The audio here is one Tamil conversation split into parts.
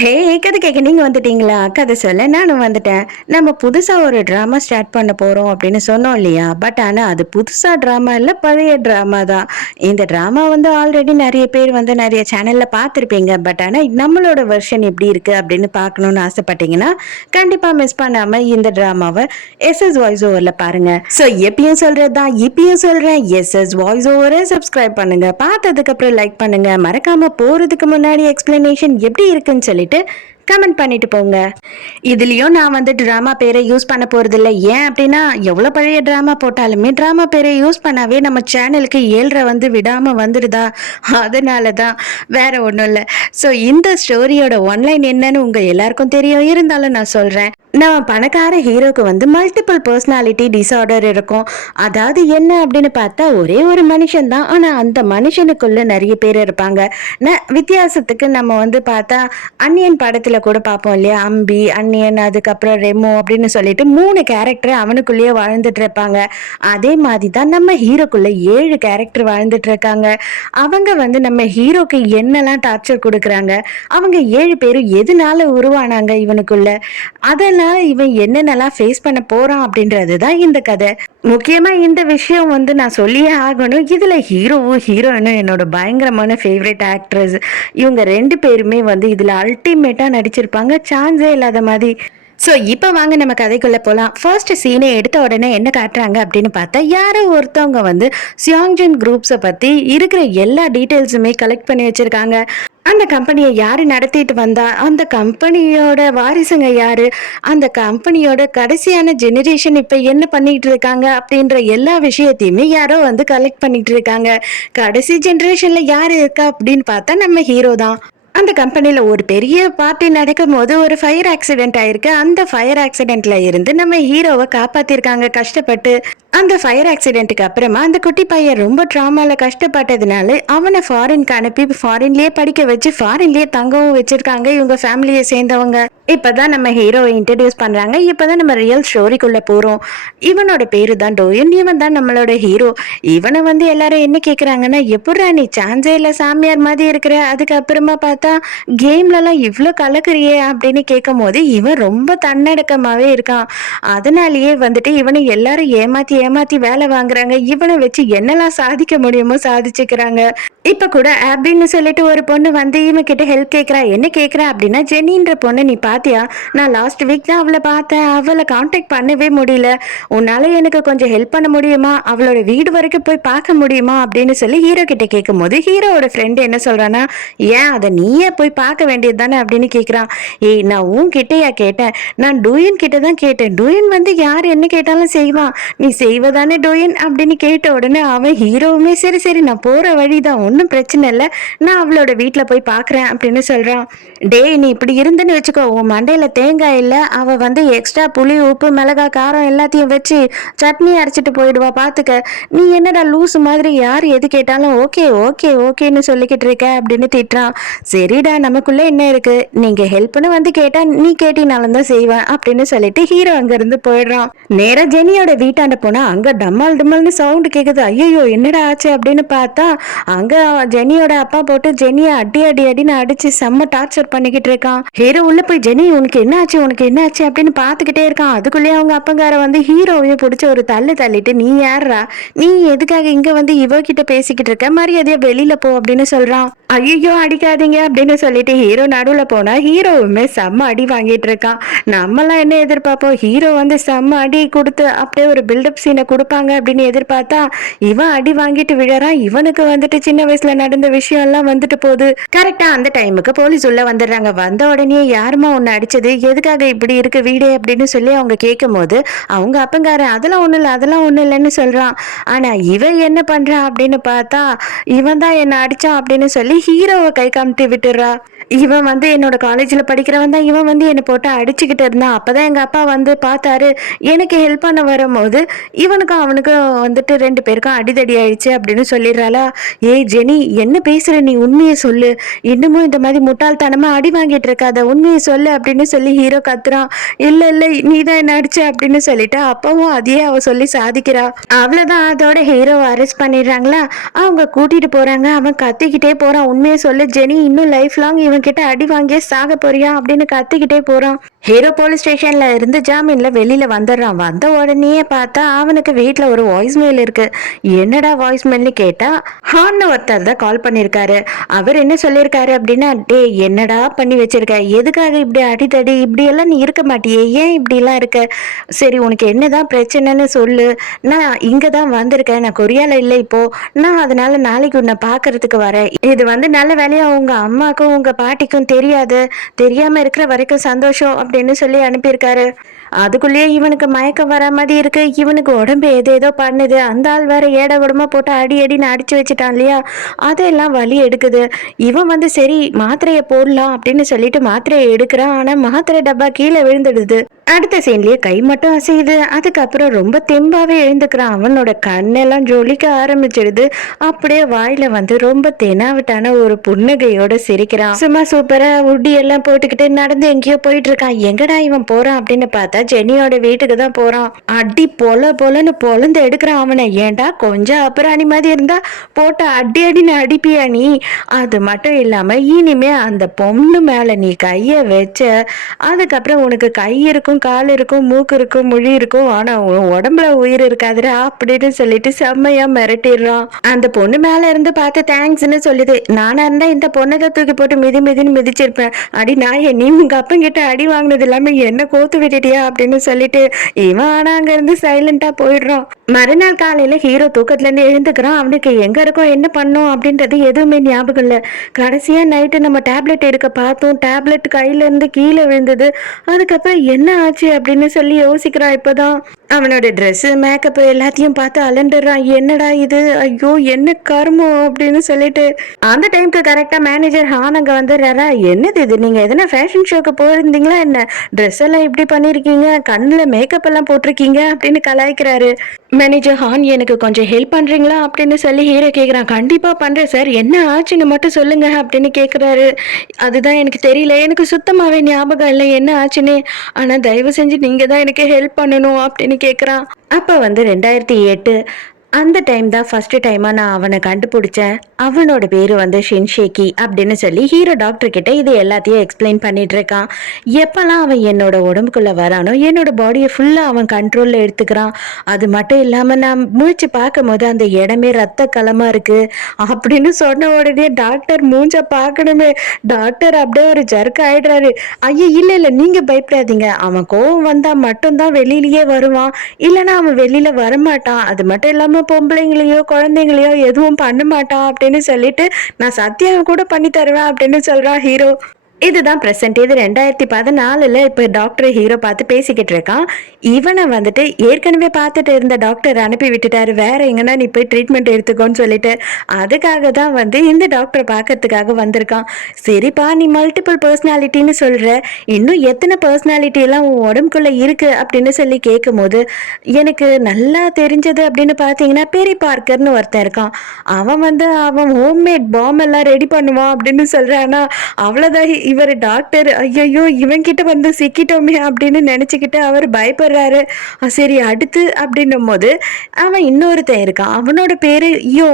ஹே! கதை கேட்க நீங்க வந்துட்டீங்களா? கதை சொல்ல நானும் வந்துட்டேன். நம்ம புதுசா ஒரு ட்ராமா ஸ்டார்ட் பண்ண போறோம் அப்படின்னு சொன்னோம் இல்லையா? ஆனா அது புதுசா ட்ராமா இல்ல, பழைய ட்ராமா தான். இந்த ட்ராமா ஆல்ரெடி நெறைய பேர் நெறைய சேனல்ல பார்த்துருப்பீங்க. ஆனா நம்மளோட வெர்ஷன் எப்படி இருக்கு அப்படின்னு பார்க்கணும்னு ஆசைப்பட்டீங்கன்னா, கண்டிப்பா மிஸ் பண்ணாம இந்த ட்ராமாவ எஸ்எஸ் வாய்ஸ் ஓவர்ல பாருங்க. எப்பயும் சொல்றது தான், இப்பயும் சொல்றேன். எஸ்எஸ் வாய்ஸ் ஓவர சப்ஸ்கிரைப் பண்ணுங்க. பார்த்ததுக்கு அப்புறம் லைக் பண்ணுங்க. மறக்காம போறதுக்கு முன்னாடி எக்ஸ்பிளனேஷன் எப்படி இருக்குன்னு சொல்லிட்டு கமெண்ட் பண்ணிட்டு போங்க. இதுலயும் நான் டிராமா பேரை யூஸ் பண்ண போறதில்ல. ஏன் அப்படின்னா எவ்வளவு பழைய டிராமா போட்டாலுமே டிராமா பேரை யூஸ் பண்ணாவே நம்ம சேனலுக்கு 7.5 விடாம வந்துடுதா, அதனாலதான், வேற ஒண்ணும் இல்ல. சோ இந்த ஸ்டோரியோட ஒன்லைன் என்னன்னு உங்க எல்லாருக்கும் தெரியும், இருந்தாலும் நான் சொல்றேன். நம்ம பணக்கார ஹீரோக்கு மல்டிபிள் பர்சனாலிட்டி டிசார்டர் இருக்கும். அதாவது என்ன அப்படின்னு பார்த்தா ஒரே ஒரு மனுஷன் தான், ஆனா அந்த மனுஷனுக்குள்ள நிறைய பேர் இருப்பாங்க. வித்தியாசத்துக்கு நம்ம பார்த்தா அன்னியன் படத்துல கூட பார்ப்போம் இல்லையா, அம்பி, அன்னியன், அதுக்கப்புறம் ரெமோ அப்படின்னு சொல்லிட்டு 3 கேரக்டர் அவனுக்குள்ளேயே வாழ்ந்துட்டு இருப்பாங்க. அதே மாதிரி தான் நம்ம ஹீரோக்குள்ள 7 கேரக்டர் வாழ்ந்துட்டு இருக்காங்க. அவங்க நம்ம ஹீரோக்கு என்னெல்லாம் டார்ச்சர் கொடுக்குறாங்க, அவங்க 7 பேரும் எதனால உருவானாங்க இவனுக்குள்ள, அதெல்லாம் இவன் என்னென்னலாம் ஃபேஸ் பண்ண போறான் அப்படின்றது தான் இந்த கதை. முக்கியமா இந்த விஷயம் நான் சொல்லியே ஆகணும். இதுல ஹீரோவும் ஹீரோயினும் என்னோட பயங்கரமான ஃபேவரட் ஆக்ட்ரஸ். இவங்க 2 பேருமே இதுல அல்டிமேட்டா நடிச்சிருப்பாங்க, சான்ஸே இல்லாத மாதிரி. ஸோ இப்போ வாங்க நம்ம கதைக்குள்ள போகலாம். ஃபர்ஸ்ட் சீனை எடுத்த உடனே என்ன காட்டுறாங்க அப்படின்னு பார்த்தா, யாரோ ஒருத்தவங்க சியாங்ஜன் குரூப்ஸை பற்றி இருக்கிற எல்லா டீட்டெயில்ஸுமே கலெக்ட் பண்ணி வச்சிருக்காங்க. அந்த கம்பெனியை யாரு நடத்திட்டு வந்தா, அந்த கம்பெனியோட வாரிசுங்க யாரு, அந்த கம்பெனியோட கடைசியான ஜெனரேஷன் இப்ப என்ன பண்ணிட்டு இருக்காங்க அப்படின்ற எல்லா விஷயத்தையுமே யாரோ கலெக்ட் பண்ணிட்டு இருக்காங்க. கடைசி ஜெனரேஷன்ல யாரு இருக்கா அப்படின்னு பார்த்தா நம்ம ஹீரோ தான். அந்த கம்பெனில ஒரு பெரிய பார்ட்டி நடக்கும் போது ஒரு ஃபயர் ஆக்சிடென்ட் ஆயிருக்கு. அந்த ஃபயர் ஆக்சிடென்ட்ல இருந்து நம்ம ஹீரோவை காப்பாத்திருக்காங்க கஷ்டப்பட்டு. அந்த ஃபயர் ஆக்சிடென்ட்டுக்கு அப்புறமா அந்த குட்டி பையன் ரொம்ப ட்ராமால கஷ்டப்பட்டதுனால அவனை ஃபாரின்க்கு அனுப்பி ஃபாரின்லயே படிக்க வச்சு ஃபாரின்லயே தங்கவும் வச்சிருக்காங்க இவங்க ஃபேமிலியை சேர்ந்தவங்க. இப்பதான் நம்ம ஹீரோவை இன்ட்ரடியூஸ் பண்றாங்க. இப்பதான் நம்ம ரியல் ஸ்டோரிக்குள்ள போறோம். இவனோட பேரு தான் டோயன். இவன் தான் நம்மளோட ஹீரோ. இவனை எல்லாரும் என்ன கேக்குறாங்கன்னா, எப்படா நீ சான்ஸே இல்ல சாமியார் மாதிரி இருக்கிற, அதுக்கப்புறமா பார்த்தா கேம்ல எல்லாம் இவ்வளவு கலக்குறியே அப்படின்னு கேட்கும் போது இவன் ரொம்ப தன்னடக்கமாவே இருக்கான். அதனாலயே இவனை எல்லாரும் ஏமாத்தி ஏமாத்தி வேலை வாங்குறாங்க. இவனை வச்சு என்னெல்லாம் சாதிக்க முடியுமோ சாதிச்சுக்கிறாங்க. இப்ப கூட அப்படின்னு சொல்லிட்டு ஒரு பொண்ணு இவன் கிட்ட ஹெல்ப் கேட்கிறா. என்ன கேட்கிறா அப்படின்னா, ஜெனின்ற பொண்ணு நீ பாத்தியா, நான் லாஸ்ட் வீக் தான் அவளை பார்த்தேன், அவளை கான்டாக்ட் பண்ணவே முடியல, உன்னால எனக்கு கொஞ்சம் ஹெல்ப் பண்ண முடியுமா, அவளோட வீடு வரைக்கும் போய் பார்க்க முடியுமா அப்படின்னு சொல்லி ஹீரோ கிட்ட கேட்கும் போது ஹீரோவோட ஃப்ரெண்ட் என்ன சொல்றானா, ஏன் அதை நீயே போய் பார்க்க வேண்டியது தானே அப்படின்னு கேட்கிறான். ஏய், நான் உன் கிட்டையா கேட்டேன், நான் டூயன் கிட்ட தான் கேட்டேன். டூயன் யார் என்ன கேட்டாலும் செய்வான், நீ செய்வதானே டோயன் அப்படின்னு கேட்ட உடனே அவன் ஹீரோவுமே சரி சரி நான் போற வழிதான், ஒன்றும் பிரச்சனை இல்லை, நான் அவளோட வீட்டில் போய் பார்க்குறேன் அப்படின்னு சொல்றான். டேய், நீ இப்படி இருந்துன்னு வச்சுக்கோ, உன் மண்டையில தேங்காய் இல்லை, அவ எக்ஸ்ட்ரா புளி, உப்பு, மிளகாய், காரம் எல்லாத்தையும் வச்சு சட்னி அரைச்சிட்டு போயிடுவா பார்த்துக்க. நீ என்னடா லூசு மாதிரி யார் எது கேட்டாலும் ஓகே ஓகே ஓகேன்னு சொல்லிக்கிட்டு இருக்க அப்படின்னு திட்டுறான். சரிடா, நமக்குள்ள என்ன இருக்கு, நீங்க ஹெல்ப்னு கேட்டா நீ கேட்டினாலும் தான் செய்வேன் அப்படின்னு சொல்லிட்டு ஹீரோ அங்க இருந்து போயிடுறான். நேரா ஜெனியோட வீட்டாண்ட போனா அங்க டம்மால் டம்மால்னு சவுண்ட் கேக்குது. ஐயோ என்னடா ஆச்சு அப்படின்னு பார்த்தா அங்க ஜெனியோட அப்பா போட்டு ஜெனியை அடி அடி அடின்னு அடிச்சு செம்ம டார்ச்சர் பண்ணிக்கிட்டு இருக்கான். ஹீரோ உள்ள போய் ஜெனி உனக்கு என்ன ஆச்சு உனக்கு என்ன ஆச்சு அப்படின்னு பாத்துக்கிட்டே இருக்கான். அதுக்குள்ளேயே அவங்க அப்பங்கார ஹீரோவையே பிடிச்ச ஒரு தள்ளு தள்ளிட்டு, நீ யாரா, நீ எதுக்காக இங்க இவகிட்ட பேசிக்கிட்டு இருக்க, மரியாதையா வெளியில போ அப்படின்னு சொல்றான். ஐயோ அடிக்காதீங்க அப்படின்னு சொல்லிட்டு ஹீரோ நடுவுல போனா ஹீரோவுமே செம்ம அடி வாங்கிட்டு இருக்கான். நம்மலாம் என்ன எதிர்பார்ப்போம், ஹீரோ செம்ம அடி கொடுத்து அப்படியே ஒரு பில்டப் சீனை கொடுப்பாங்க அப்படின்னு எதிர்பார்த்தா இவன் அடி வாங்கிட்டு விழறான். இவனுக்கு சின்ன வயசுல நடந்த விஷயம் எல்லாம் போகுது. கரெக்டா அந்த டைமுக்கு போலீஸ் உள்ள வந்துடுறாங்க. வந்த உடனே யாருமா உன்னை அடிச்சது, எதுக்காக இப்படி இருக்கு வீடு அப்படின்னு சொல்லி அவங்க கேட்கும் போது அவங்க அப்பங்காரன் அதெல்லாம் ஒண்ணு இல்லை அதெல்லாம் ஒண்ணு இல்லைன்னு சொல்றான். ஆனா இவன் என்ன பண்றான் அப்படின்னு பார்த்தா இவன் தான் என்ன அடிச்சான் அப்படின்னு சொல்லி ஹீரோவை கை காமிட்டு விட்டுறா. இவன் என்னோட காலேஜ்ல படிக்கிறவன் தான், இவன் என்னை போட்டு அடிச்சுக்கிட்டு இருந்தான். அப்பதான் எங்க அப்பா பார்த்தாரு, எனக்கு ஹெல்ப் பண்ண வரும்போது இவனுக்கும் அவனுக்கும் 2 பேருக்கும் அடிதடி ஆயிடுச்சு அப்படின்னு சொல்லிடுறாளா. ஏய் ஜெனி, என்ன பேசுற நீ, உண்மையை சொல்லு, இன்னமும் இந்த மாதிரி முட்டாள்தனமா அடி வாங்கிட்டு இருக்காத, உண்மையை சொல்லு அப்படின்னு சொல்லி ஹீரோ கத்துறான். இல்ல இல்ல நீ தான் என்ன அடிச்ச அப்படின்னு சொல்லிட்டு அப்பவும் அதையே அவ சொல்லி சாதிக்கிறா. அவ்வளவுதான், அதோட ஹீரோவை அரெஸ்ட் பண்ணிடுறாங்களா. அவங்க கூட்டிட்டு போறாங்க. அவன் கத்திக்கிட்டே போறான், உண்மையை சொல்லு ஜெனி, இன்னும் லைஃப் லாங் இவன் கிட்ட அடி வாங்கியே சாக போறியா அப்படின்னு கத்திக்கிட்டே போறான். ஹீரோ போலீஸ் ஸ்டேஷன்ல இருந்து ஜாமீன்ல வெளியில வந்துடுறான். வந்த உடனே பார்த்தா அவனுக்கு வீட்டுல ஒரு வாய்ஸ் மெயில் இருக்கு. என்னடா வாய்ஸ் மெயில்னு கேட்டா ஹான்னு ஒருத்தர் தான் கால் பண்ணிருக்காரு. அவர் என்ன சொல்லியிருக்காரு அப்படின்னா, டே என்னடா பண்ணி வச்சிருக்க, எதுக்காக இப்படி அடித்தடி இப்படி எல்லாம் நீ இருக்க மாட்டியே, ஏன் இப்படி எல்லாம் இருக்க, சரி உனக்கு என்னதான் பிரச்சனைன்னு சொல்லு, நான் இங்க தான் வந்திருக்கேன், நான் கொரியால இல்லை இப்போ, நான் அதனால நாளைக்கு உன்னை பாக்குறதுக்கு வரேன், இது நல்ல வேலையா உங்க அம்மாக்கும் உங்க பாட்டிக்கும் தெரியாது, தெரியாம இருக்கிற வரைக்கும் சந்தோஷம் அப்படின்னு சொல்லி அனுப்பியிருக்காரு. அதுக்குள்ளேயே இவனுக்கு மயக்கம் வர மாதிரி இருக்கு. இவனுக்கு உடம்பு ஏதேதோ பண்ணுது. அந்த ஆள் வேற ஏட கூடமா போட்டு அடி அடின்னு அடிச்சு வச்சுட்டான் இல்லையா, அதெல்லாம் வலி எடுக்குது. இவன் சரி மாத்திரையை போடலாம் அப்படின்னு சொல்லிட்டு மாத்திரையை எடுக்கிறான். ஆனா மாத்திரை டப்பா கீழே விழுந்துடுது. அடுத்த சீன்லயே கை மட்டும் அசையுது. அதுக்கப்புறம் ரொம்ப தெம்பாவே எழுந்துக்கிறான். அவனோட கண்ணெல்லாம் ஜொலிக்க ஆரம்பிச்சிடுது. அப்படியே வாயில ரொம்ப தெனாவட்டான ஒரு புன்னகையோட சிரிக்கிறான். சும்மா சூப்பரா உட்டி எல்லாம் போட்டுக்கிட்டு நடந்து எங்கேயோ போயிட்டு இருக்கான். எங்கடா இவன் போறான் அப்படின்னு பார்த்தா ஜெனியோட வீட்டுக்கு தான் போறான். அடி பொலன்னு பொலந்து எடுக்கிறான் அவனை. ஏண்டா கொஞ்சம் அப்புறம் மாதிரி இருந்தா போட்ட அடி அடின்னு அடிப்பியா நீ, அது மட்டும் இல்லாம இனிமே அந்த பொண்ணு மேல நீ கைய வச்ச, அதுக்கப்புறம் உனக்கு கை இருக்கும், கால் இருக்கும், மூக்கு இருக்கும், மொழி இருக்கும், ஆனா உடம்புல உயிர் இருக்காதுடா அப்படின்னு சொல்லிட்டு செம்மையா மிரட்டிடுறான். அந்த பொண்ணு மேல இருந்து பார்த்து தேங்க்ஸ்ன்னு சொல்லுது. நானா இருந்தா இந்த பொண்ணை தூக்கி போட்டு மிதின்னு மிதிச்சிருப்பேன். அடி நாயே, நீ உங்க அப்பன் கிட்ட அடி வாங்கினது இல்லாம என்ன கோத்து விட்டுட்டியா அப்படின்னு சொல்லிட்டு இவன் ஆனா அங்க இருந்து சைலண்டா போயிடுறான். மறுநாள் காலையில ஹீரோ தூக்கத்துல இருந்து எழுந்துக்கிறான். அவனுக்கு எங்க இருக்கும் என்ன பண்ணும் அப்படின்றது எதுவுமே ஞாபகம் இல்ல. கடைசியா நைட்டு நம்ம டேப்லெட் எடுக்க பார்த்தோம், டேப்லெட் கையில இருந்து கீழே விழுந்தது. அதுக்கப்புறம் என்ன ஆச்சு அப்படின்னு சொல்லி யோசிக்கிறான். இப்பதான் அவனோட ட்ரெஸ் மேக்கப் எல்லாத்தையும் பார்த்து அலண்டுறான். என்னடா இது, ஐயோ என்ன கருமம் அப்படின்னு சொல்லிட்டு அந்த டைம்க்கு கரெக்டா மேனேஜர் ஹான் அங்க வந்துடுறாரா. என்னது இது, நீங்க எதனா ஃபேஷன் ஷோக்கு போயிருந்தீங்களா என்ன, ட்ரெஸ் எல்லாம் இப்படி பண்ணிருக்கீங்க, கண்ணுல மேக்கப் எல்லாம் போட்டிருக்கீங்க அப்படின்னு கலாய்க்கிறாரு. மேனேஜர் ஹான் எனக்கு கொஞ்சம் ஹெல்ப் பண்றீங்களா அப்படின்னு சொல்லி ஹீரோ கேக்குறான். கண்டிப்பா பண்றேன் சார், என்ன ஆச்சுன்னு மட்டும் சொல்லுங்க அப்படின்னு கேக்குறாரு. அதுதான் எனக்கு தெரியல, எனக்கு சுத்தமாவே ஞாபகம் இல்லை என்ன ஆச்சுன்னு, ஆனா தயவு செஞ்சு நீங்க தான் எனக்கு ஹெல்ப் பண்ணணும் அப்படின்னு கேக்குறான். அப்ப 2008 அந்த டைம் தான் ஃபர்ஸ்ட் டைமா நான் அவனை கண்டுபிடிச்சேன். அவனோட பேரு ஷின்ஷேக்கி அப்படின்னு சொல்லி ஹீரோ டாக்டர் கிட்ட இது எல்லாத்தையும் எக்ஸ்பிளைன் பண்ணிட்டு இருக்கான். எப்பெல்லாம் அவன் என்னோட உடம்புக்குள்ள வரானோ என்னோட பாடியை ஃபுல்லா அவன் கண்ட்ரோல்ல எடுத்துக்கிறான். அது மட்டும் இல்லாம நான் முழிச்சு பார்க்கும் போது அந்த இடமே ரத்த களமா இருக்கு அப்படின்னு சொன்ன உடனே டாக்டர் மூஞ்ச பார்க்கணுமே, டாக்டர் அப்படியே ஒரு ஜர்க் ஆயிடுறாரு. ஐயா இல்ல நீங்க பயப்படாதீங்க, அவன் கோவம் வந்தா மட்டும்தான் வெளியிலயே வருவான், இல்லைன்னா அவன் வெளியில வரமாட்டான், அது மட்டும் இல்லாம பொம்பளைங்களையோ குழந்தைங்களையோ எதுவும் பண்ண மாட்டான் அப்படின்னு சொல்லிட்டு நான் சத்தியம் கூட பண்ணி தருவேன் அப்படின்னு சொல்றான் ஹீரோ. இதுதான் பிரசன்ட். இது 2014 இப்ப டாக்டர் ஹீரோ பார்த்து பேசிக்கிட்டு இருக்கான். இவனை ஏற்கனவே பார்த்துட்டு இருந்த டாக்டர் அனுப்பி விட்டுட்டாரு, வேற எங்கன்னா நீ போய் ட்ரீட்மெண்ட் எடுத்துக்கோன்னு சொல்லிட்டு. அதுக்காக தான் இந்த டாக்டரை பார்க்கறதுக்காக வந்திருக்கான். சரிப்பா நீ மல்டிபிள் பர்சனாலிட்டின்னு சொல்ற, இன்னும் எத்தனை பர்சனாலிட்டி எல்லாம் உன் உடம்புக்குள்ள இருக்கு அப்படின்னு சொல்லி கேட்கும் போது எனக்கு நல்லா தெரிஞ்சது அப்படின்னு பார்த்தீங்கன்னா பெரி பார்க்கர்னு ஒருத்தன் இருக்கான். அவன் அவன் ஹோம்மேட் பாம் எல்லாம் ரெடி பண்ணுவான் அப்படின்னு சொல்றான்னா அவ்வளவுதான். இவர் டாக்டர் ஐயோ இவன் கிட்ட சிக்கிட்டோமே அப்படின்னு நினைச்சுக்கிட்டு அவர் பயப்படுறாரு. சரி அடுத்து அப்படின்னும் போது அவன் இன்னொருத்தன் இருக்கான். அவனோட பேரு யோ.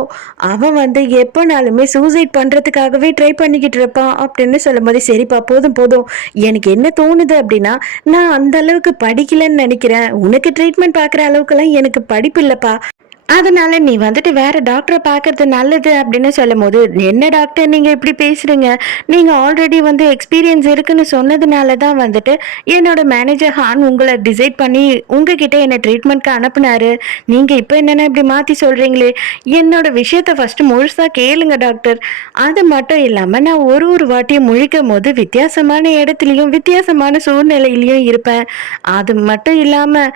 அவன் எப்போனாலுமே சூசைட் பண்றதுக்காகவே ட்ரை பண்ணிக்கிட்டு இருப்பான் அப்படின்னு சொல்லும் போது சரிப்பா போதும் போதும், எனக்கு என்ன தோணுது அப்படின்னா நான் அந்த அளவுக்கு படிக்கலன்னு நினைக்கிறேன், உனக்கு ட்ரீட்மெண்ட் பார்க்குற அளவுக்குலாம் எனக்கு படிப்பு இல்லப்பா, அதனால நீ வேற டாக்டரை பார்க்கறது நல்லது அப்படின்னு சொல்லும் போது என்ன டாக்டர் நீங்க இப்படி பேசுறீங்க, நீங்க ஆல்ரெடி எக்ஸ்பீரியன்ஸ் இருக்குன்னு சொன்னதுனால தான் என்னோட மேனேஜர் ஹான் உங்களை டிசைட் பண்ணி உங்ககிட்ட என்ன ட்ரீட்மெண்ட்க்கு அனுப்புனாரு, நீங்க இப்போ என்னென்ன இப்படி மாத்தி சொல்றீங்களே, என்னோட விஷயத்த ஃபர்ஸ்ட் முழுசா கேளுங்க டாக்டர். அது மட்டும் இல்லாம நான் ஒரு வாட்டியும் முழிக்கும் போது வித்தியாசமான இடத்துலயும் வித்தியாசமான சூழ்நிலையிலயும் இருப்பேன். அது மட்டும் இல்லாம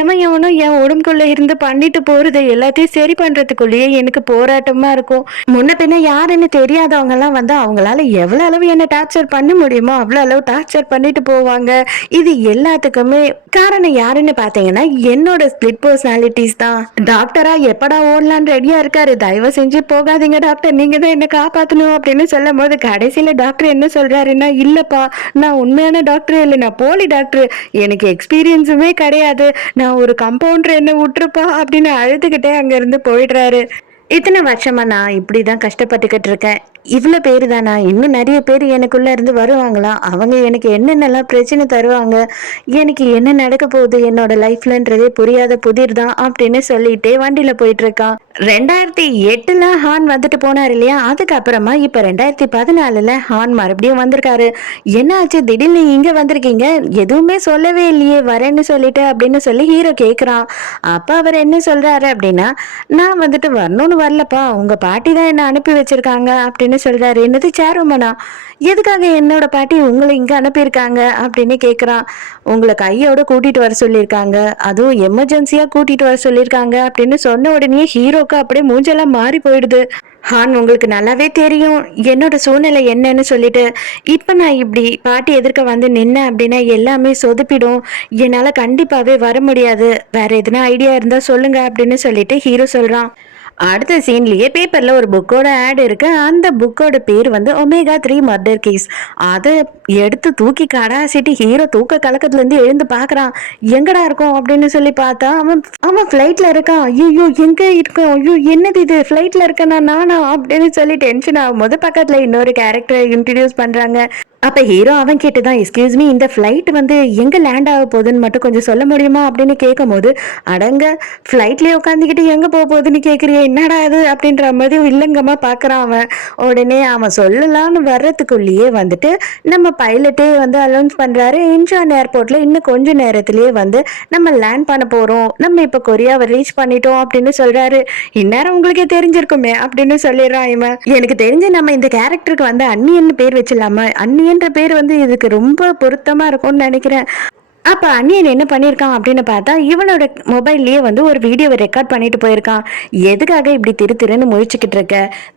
எவனும் என் உடம்புக்குள்ள இருந்து பண்ணிட்டு போறது எல்லாத்தையும் சரி பண்றதுக்குள்ளேயே எனக்கு போராட்டமா இருக்கும். முன்ன பின்ன யாருன்னு தெரியாதவங்க எல்லாம் அவங்களால எவ்வளவு அளவு என்ன டார்ச்சர் பண்ண முடியுமோ அவ்வளவு அளவு டார்ச்சர் பண்ணிட்டு போவாங்க. இது எல்லாத்துக்குமே காரணம் யாருன்னு பாத்தீங்கன்னா என்னோட ஸ்பிளிட் பர்சனாலிட்டிஸ் தான். டாக்டரா எப்படா ஓடலான்னு ரெடியா இருக்காரு, தயவு செஞ்சு போகாதீங்க டாக்டர், நீங்க தான் என்ன காப்பாத்தணும் அப்படின்னு சொல்லும் போது கடைசியில டாக்டர் என்ன சொல்றாருன்னா, இல்லப்பா நான் உண்மையான டாக்டர் இல்லை, நான் போலி டாக்டர், எனக்கு எக்ஸ்பீரியன்ஸுமே கிடையாது, நான் ஒரு கம்பவுண்டர் என்ன விட்டுருப்பா அப்படின்னு அழுதுகிட்டே அங்க இருந்து போயிடுறாரு. இத்தனை வருஷமா நான் இப்படிதான் கஷ்டப்பட்டுக்கிட்டு இருக்கேன். இவ்வளவு பேரு தானா, இன்னும் நிறைய பேர் எனக்குள்ள இருந்து வருவாங்களா, அவங்க எனக்கு என்னென்னலாம் பிரச்சனை தருவாங்க, எனக்கு என்ன நடக்க போகுது என்னோட லைஃப்லன்றதே புரியாத புதிர் தான் அப்படின்னு சொல்லிட்டே வண்டியில போயிட்டு இருக்கான். 2008ல ஹான் வந்துட்டு போனார் இல்லையா, அதுக்கப்புறமா இப்ப 2014ல ஹான் மறுபடியும் வந்திருக்காரு. என்ன ஆச்சு திடீர்னு இங்க வந்திருக்கீங்க, எதுவுமே சொல்லவே இல்லையே வரேன்னு சொல்லிட்டு அப்படின்னு சொல்லி ஹீரோ கேக்குறான். அப்ப அவர் என்ன சொல்றாரு அப்படின்னா, நான் வந்துட்டு வரணும்னு வரலப்பா, உங்க பாட்டி தான் என்ன அனுப்பி வச்சிருக்காங்க அப்படின்னு சொல்றாரு. என்னது சேருமனா, எதுக்காக என்னோட பாட்டி உங்களை இங்க அனுப்பியிருக்காங்க அப்படின்னு கேக்குறான். உங்களை கையோட கூட்டிட்டு வர சொல்லியிருக்காங்க, அதுவும் எமர்ஜென்சியா கூட்டிட்டு வர சொல்லியிருக்காங்க அப்படின்னு சொன்ன உடனே ஹீரோக்கு அப்படியே மூஞ்செல்லாம் மாறி போயிடுது. ஹான், உங்களுக்கு நல்லாவே தெரியும் என்னோட சூழ்நிலை என்னன்னு சொல்லிட்டு. இப்ப நான் இப்படி பாட்டி எதிர்க்க வந்து நின்னேன் அப்படின்னா எல்லாமே சொதுப்பிடும், என்னால கண்டிப்பாவே வர முடியாது, வேற எதுனா ஐடியா இருந்தா சொல்லுங்க அப்படின்னு சொல்லிட்டு ஹீரோ சொல்றான். அடுத்த சீன்லயே பேப்பர்ல ஒரு புக்கோட ஆட் இருக்கு. அந்த புக்கோட பேர் வந்து ஒமேகா 3 மர்டர் கேஸ். அதை எடுத்து தூக்கி கடாசிட்டு ஹீரோ தூக்க கலக்கத்துல இருந்து எழுந்து பாக்குறான். எங்கடா இருக்கும் அப்படின்னு சொல்லி பார்த்தா அவன் அவன் ஃபிளைட்ல இருக்கான். ஐயோ எங்க இருக்கும், ஐயோ என்னது இது, ஃபிளைட்ல இருக்கனா நானா அப்படின்னு சொல்லி டென்ஷன் ஆகும் போது பக்கத்துல இன்னொரு கேரக்டரை இன்ட்ரடியூஸ் பண்றாங்க. அப்ப ஹீரோ அவன் கேட்டுதான், எக்ஸ்கியூஸ் மீ, இந்த ஃபிளைட் வந்து எங்க லேண்ட் ஆக போகுதுன்னு மட்டும் கொஞ்சம் சொல்ல முடியுமா அப்படின்னு கேட்கும் போது, அடங்க ஃபிளைட்லயே உட்காந்துக்கிட்டு எங்க போக போகுதுன்னு கேக்குறிய, என்னடா இது அப்படின்ற மாதிரி வில்லங்கமா பாக்குறான் அவன். உடனே அவன் சொல்லலான்னு வர்றதுக்குள்ளேயே வந்துட்டு நம்ம பைலட்டே வந்து அலௌன்ஸ் பண்றாரு, இன்சான் ஏர்போர்ட்ல இன்னும் கொஞ்ச நேரத்திலேயே வந்து நம்ம லேண்ட் பண்ண போறோம், நம்ம இப்ப கொரியாவை ரீச் பண்ணிட்டோம் அப்படின்னு சொல்றாரு. இந்நேரம் உங்களுக்கே தெரிஞ்சிருக்குமே அப்படின்னு சொல்லிடுறான் இவன். எனக்கு தெரிஞ்சு நம்ம இந்த கேரக்டருக்கு வந்து அன்னியன்னு பேர் வச்சிடலாமா, அன்னியன்ற பேர் வந்து இதுக்கு ரொம்ப பொருத்தமா இருக்கும்னு நினைக்கிறேன். அப்ப அண்ணியன் என்ன பண்ணியிருக்கான் அப்படின்னு பார்த்தா, இவனோட மொபைல்லயே வந்து ஒரு வீடியோவை ரெக்கார்ட் பண்ணிட்டு போயிருக்கான். எதுக்காக இப்படி திரு திருன்னு முழிச்சுக்கிட்டு இருக்க,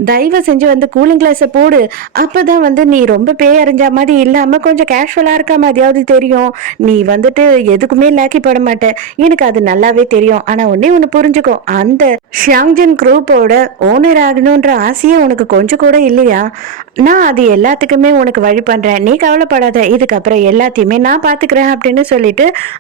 தயவு செஞ்சு வந்து கூலிங் கிளாஸை போடு, அப்பதான் வந்து நீ ரொம்ப பேய் அறிஞ்ச மாதிரி இல்லாம கொஞ்சம் கேஷுவலா இருக்க மாதிரியாவது தெரியும். நீ வந்துட்டு எதுக்குமே லாக்கி போட மாட்ட, எனக்கு அது நல்லாவே தெரியும். ஆனா ஒன்னே ஒண்ணு புரிஞ்சுக்கோ, அந்த ஷியாங்ஜின் குரூப்போட ஓனர் ஆகணும்ன்ற ஆசையே உனக்கு கொஞ்சம் கூட இல்லையா, நான் அது எல்லாத்துக்குமே உனக்கு வழி பண்றேன், நீ கவலைப்படாத, இதுக்கப்புறம் எல்லாத்தையுமே நான் பாத்துக்கிறேன் அப்படின்னு சொல்லிட்டு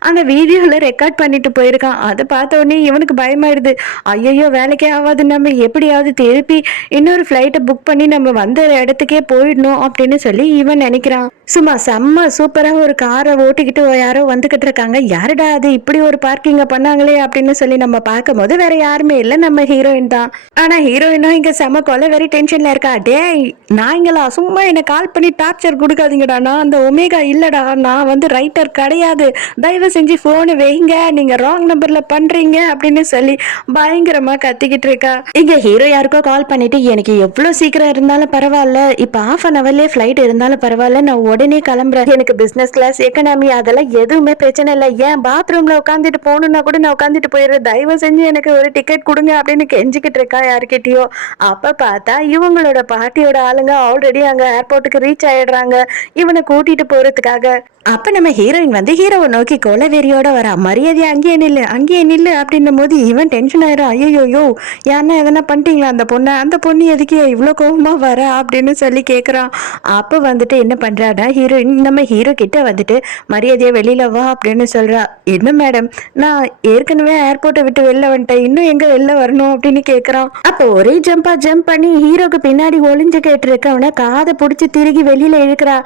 அந்த வீடியோல ரெக்கார்ட் பண்ணிட்டு போயிருக்கான். அதை பார்த்த உடனே இவனுக்கு பயமாயிடுது. ஐயோ வேலைக்கே ஆகாது, நம்ம எப்படியாவது திருப்பி இன்னொரு ஃபிளைட்டை புக் பண்ணி நம்ம வந்த இடத்துக்கே போயிடணும் அப்படின்னு சொல்லி இவன் நினைக்கிறான். சும்மா செம்ம சூப்பரா ஒரு காரை ஓட்டிக்கிட்டு யாரோ வந்துகிட்டு இருக்காங்க, யாருடா அது இப்படி ஒரு பார்க்கிங்க பண்ணாங்களே அப்படின்னு சொல்லி நம்ம பார்க்கும் போது வேற யாருமே இல்லை, நம்ம ஹீரோயின் தான். ஆனா ஹீரோயினும் இங்க செம்ம கொலை வெறி டென்ஷன்ல இருக்கா. டேய் நாய்ங்களா, சும்மா என்ன கால் பண்ணி டார்ச்சர் கொடுக்காதீங்கடா, நான் அந்த ஒமேகா இல்லடா, நான் வந்து ரைட்டர் கிடையாது, தயவு செஞ்சு போனை வைங்க, நீங்க ராங் நம்பர்ல பண்றீங்க அப்படின்னு சொல்லி பயங்கரமா கத்திக்கிட்டு இருக்கா. இங்க ஹீரோ யாருக்கோ கால் பண்ணிட்டு, எனக்கு எவ்வளவு சீக்கிரம் இருந்தாலும் பரவாயில்ல, இப்ப half an hourலயே ஃபிளைட் இருந்தாலும் பரவாயில்ல, நான் உடனே கிளம்புறேன், எனக்கு பிசினஸ் கிளாஸ் எக்கனாமி அதெல்லாம் எதுவுமே பிரச்சனை இல்லை, ஏன் பாத்ரூம்ல உட்காந்துட்டு போகணும்னா கூட நான் உட்காந்துட்டு போயிடுறேன், தயவு செஞ்சு எனக்கு ஒரு டிக்கெட் கொடுங்க அப்படின்னு கெஞ்சிக்கிட்டு இருக்கா யாருக்கிட்டயோ. அப்ப பார்த்தா இவங்களோட பாட்டியோட ஆளுங்க ஆல்ரெடி அங்க ஏர்போர்ட்டுக்கு ரீச் ஆயிடுறாங்க இவனை கூட்டிட்டு போறதுக்காக. அப்ப நம்ம ஹீரோயின் வந்து ஹீரோவை நோக்கி கொலவெறியோட வரா. மரியாதையா அங்கேயே நில்லு, அங்கேயே நில்லு அப்படின்னும் போது இவன் டென்ஷன் ஆயிரும். ஐயோயோ யாருன்னா எதனா பண்ணிட்டீங்களா அந்த பொண்ணை, அந்த பொண்ணு எதுக்கு இவ்வளோ கோபமா வர அப்படின்னு சொல்லி கேட்குறான். அப்போ வந்துட்டு என்ன பண்றான்னா ஹீரோயின் நம்ம ஹீரோ கிட்ட வந்துட்டு மரியாதையா வெளியில வா அப்படின்னு சொல்றா. என்ன மேடம், நான் ஏற்கனவே ஏர்போர்ட்டை விட்டு வெளில வந்துட்டேன், இன்னும் எங்க வெளில வரணும் அப்படின்னு கேட்குறான். அப்போ ஒரே ஜம்ப் பண்ணி ஹீரோக்கு பின்னாடி ஒளிஞ்சு கேட்டு இருக்கவன காதை பிடிச்சி திருகி வெளியில இழுக்கிறா.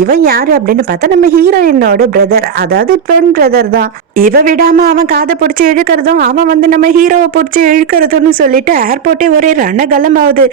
இவன் யாரு அப்படின்னு பார்த்தா நம்ம ஹீரோயினோட பிரதர், அதாவது ட்வின் பிரதர் தான். இவ விடாம அவன் காதை பிடிச்சி இழுக்கிறதும் அவன் வந்து நம்ம ஹீரோவை பிடிச்சி இழுக்கிறதுன்னு சொல்லிட்டு ஏர்போர்ட்டே ஒரே ரணகலம் ஆகுது.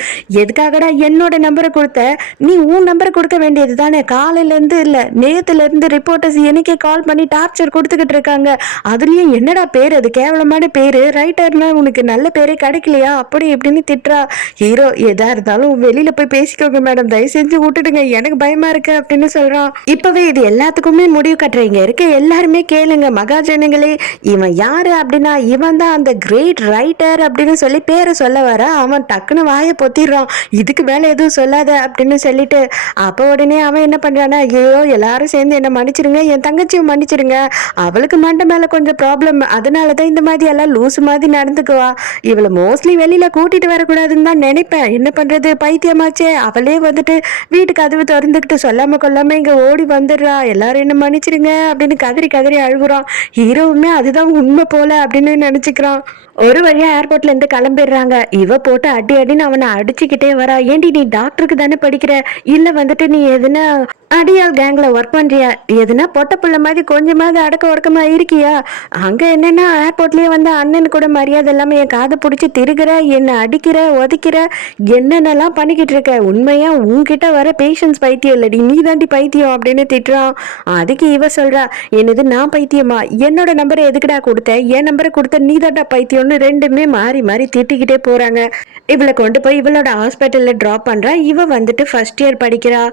எதுக்காகடா என்னோட நம்பரை கொடுத்த, நீ உன் நம்பரை கொடுக்க வேண்டியது தானே, காலையில இருந்து இல்ல நேத்துல இருந்து ரிப்போர்ட்டர்ஸ் எனக்கே கால் பண்ணி டார்ச்சர் கொடுத்துக்கிட்டு இருக்காங்க, அதுலயும் என்னடா பேர் அது, கேவலமான பேரு, ரைட்டர்னா உனக்கு நல்ல பேரே கிடைக்கலையா அப்படி இப்படின்னு திட்டுறா. ஹீரோ எதா இருந்தாலும் வெளியில போய் பேசிக்கோங்க மேடம், தயவு செஞ்சு விட்டுடுங்க, எனக்கு பயமா இருக்கு அப்படின்னு சொல்றான். இப்பவே இது எல்லாத்துக்குமே முடிவு கட்டுறீங்க இருக்க எல்லாருமே கேளுங்க மகாஜனங்களே, இவன் யாரு அப்படின்னா இவன் தான் அந்த கிரேட் ரைட்டர் அப்படின்னு சொல்லி பேரை சொல்ல வர அவன் டக்குன்னு வாயை பொத்திடுறான். இதுக்கு மேல எதுவும் சொல்லாத அப்படின்னு சொல்லிட்டு அப்போ உடனே அவன் என்ன பண்றானா, ஐயோ எல்லாரும் சேர்ந்து என்ன மன்னிச்சிருங்க, என் தங்கச்சியும் மன்னிச்சிருங்க, அவளுக்கு மண்டை மேல கொஞ்சம் ப்ராப்ளம், அதனாலதான் இந்த மாதிரி எல்லாம் லூசு மாதிரி நடந்துக்குவா, இவளை மோஸ்ட்லி வெளியில கூட்டிட்டு வரக்கூடாதுன்னு தான் நினைப்பேன், என்ன பண்றது பைத்தியமாச்சே, அவளே வந்துட்டு வீட்டுக்கு கதவு திறந்துக்கிட்டு சொல்லாம கொல்லாம இங்க ஓடி வந்துடுறா, எல்லாரும் என்ன மன்னிச்சிருங்க அப்படின்னு கதறி கதறி அழுகுறான். ஹீரோவுமே அதுதான் உண்மை போல அப்படின்னு நினைச்சுக்கிறான். ஒரு வழியா ஏர்போர்ட்ல இருந்து கிளம்பிடுறாங்க. இவ போட்டு அடி அடின்னு அவனை அடிச்சுக்கிட்டே வரா. ஏண்டி நீ டாக்டருக்கு தானே படிக்கிற, இல்ல வந்துட்டு நீ எதுனா அடியால் கேங்ல ஒர்க் பண்றியா, எதுனா பொட்ட புள்ள மாதிரி கொஞ்சமாவது அடக்க ஒடுக்கமா இருக்கியா? அங்க என்னன்னா ஏர்போர்ட்லயே வந்து அண்ணன் கூட மரியாதை இல்லாம என் காதை பிடிச்சி திருகிற, என்ன அடிக்கிற, உதைக்கிற, என்னென்னலாம் பண்ணிக்கிட்டு இருக்க. உண்மையா உன்கிட்ட வர பேஷன்ஸ் பைத்தியம் இல்லடி, நீ தாண்டி பைத்தியம் அப்படின்னு திட்டுறான். அதுக்கு இவ சொல்றா, என்னது நான் பைத்தியமா, என்னோட நம்பரை எதுக்குடா கொடுத்த, என் நம்பரை கொடுத்த நீ தாண்டா பைத்தியம்னு ரெண்டுமே மாறி மாறி திட்டிக்கிட்டே போறாங்க. இவளை கொண்டு போய் இவளோட ஹாஸ்பிட்டல்ல டிராப் பண்றா. இவ வந்துட்டு ஃபர்ஸ்ட் இயர் படிக்கிறா.